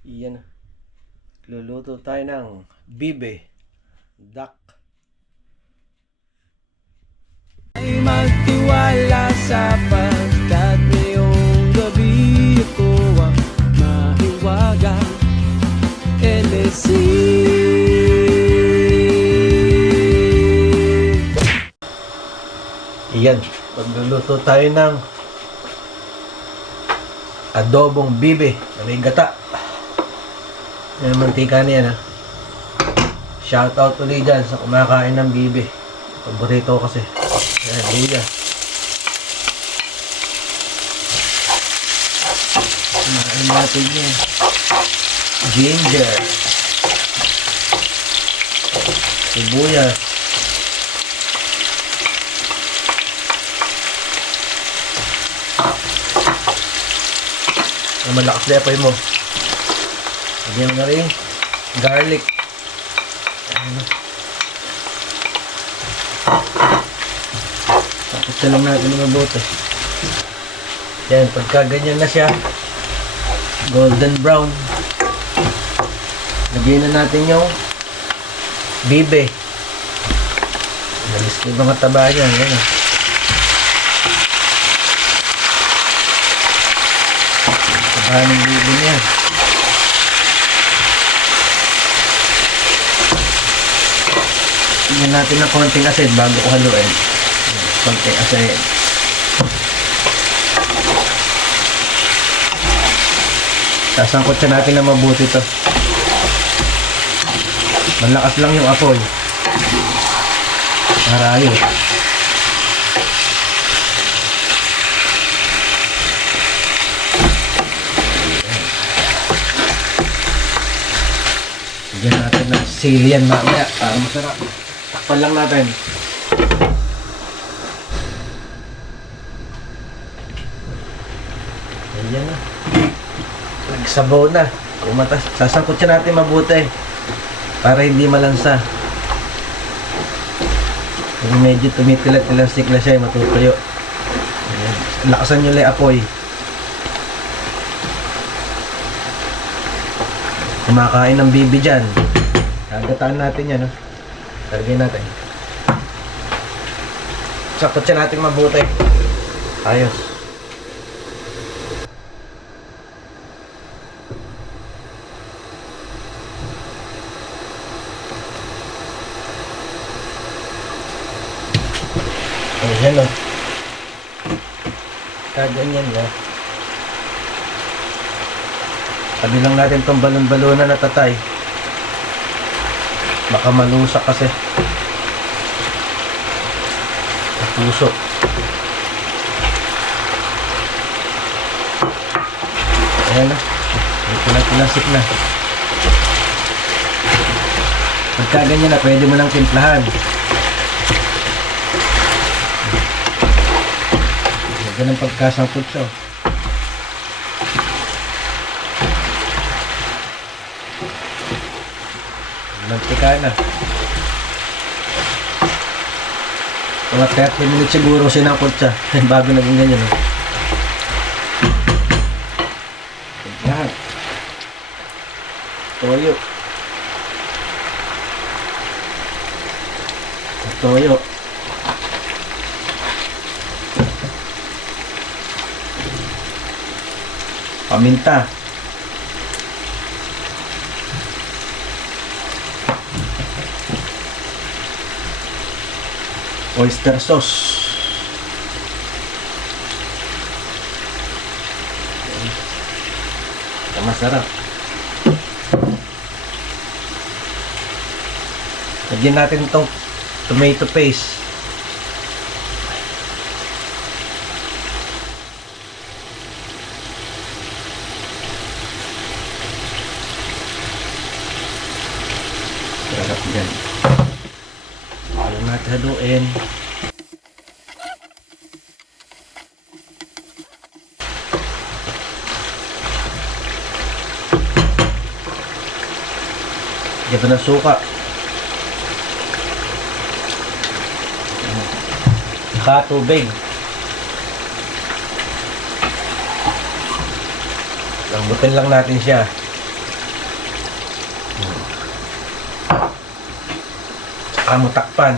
Iyan. Luluto tayo ng bibe. Duck. Ay magtiwala sapagkat ngayong gabi ako ang mahiwagang LSC. Iyan. Pagluluto tayo ng adobong bibe. May gata. Yan ang mantika niyan ha. Shoutout ulit dyan sa kumakain ng bibe. Paborito ko kasi. Yan, luya. Kumain natin yan. Ginger. Sibuyas. Malakas na apoy mo. Lagyan mo na rin garlic. Tapos na lang natin mabuti. Yan, pagka ganyan na siya, golden brown, lagyan na natin yung bibe. Nalis ko yung mga taba yan. Yan. Taba ng bibe niya. Tingnan natin ng konting asin bago ko haluin. Konting asin. Sasangkot siya natin na mabuti to. Malakas lang yung apoy. Marayo. Bigyan natin ng sili yan mamaya para masarap. Takpan lang natin. Ayan na. Nagsabaw na. Kumatas. Sasangkot siya natin mabuti para hindi malansa. Kung medyo tumitilat-tilastik na siya, matutuyo. Ayan. Lakasan nyo lang apoy. Kumakain ng bibi dyan. Kagataan natin yan. Lagyan natin. Sakot siya natin mabuti. Ayos. Ayan o. Kaganyan na. Sabi lang natin itong balon-balona na tatay. Baka malusak kasi. Puso. Ayan na. Ito na pinasik na. Pagka ganyan na, pwede mo nang timplahan. Ganun pagkasangkot siya. Mantika na. Mga 30 minutes siguro sinangkot siya. Bago naging ganyan. Yan. Toyo. Toyo. Paminta. Oyster sauce. Ito masarap. Lagyan natin itong tomato paste. Sarap yan. Alam natin haluin. Ito na suka. Saka tubig. Lambutin lang natin siya. Tsaka mo takpan.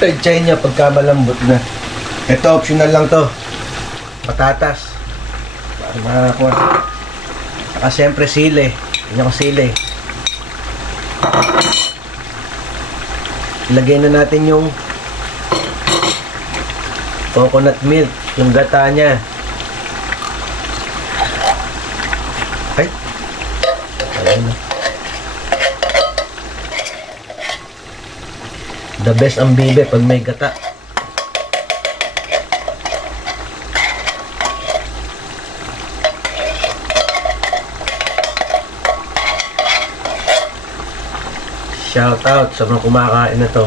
Tagtsahin niya pagka malambot na. Ito, optional lang to. Patatas. Para makakuha. Saka siyempre sili. Hindi ko sili. Ilagay na natin yung coconut milk. Yung gata niya. Ay. Ayan na. The best ang bibe pag may gata. Shout out sa mga kumakain na to.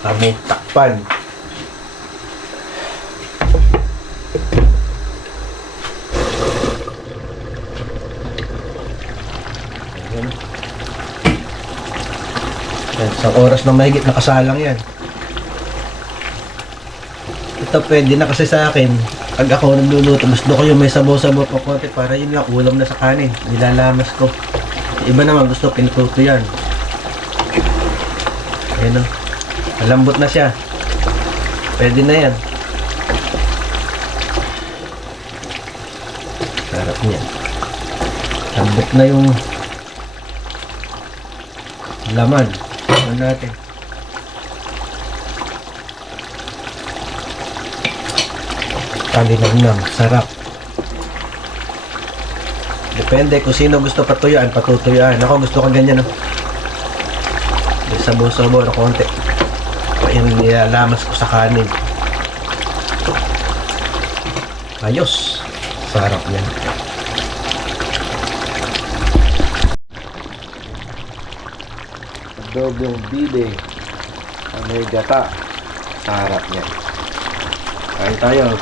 Kami takpan. Ayan. Isang oras na mahigit nakasalang yan. Ito pwede na kasi sa akin. Pag ako nagluluto, gusto ko yung may sabaw-sabaw pa konti para yun lang ulam na sa kanin. Nilalamas ko. Iba naman gusto pinututo yan. Ayan o. Malambot na siya. Pwede na yan. Sarap niyan. Lambot na yung laman. Ano natin? Kalinamnam. Sarap. Depende kung sino gusto patuyaan, patutuyaan. Ako gusto ko ganyan. May sabaw-sabaw na konti. Yung nilalamas ko sa kanin. Ayos. Sarap yan. Adobong bibe. May gata. Sarap yan. Kain tayo.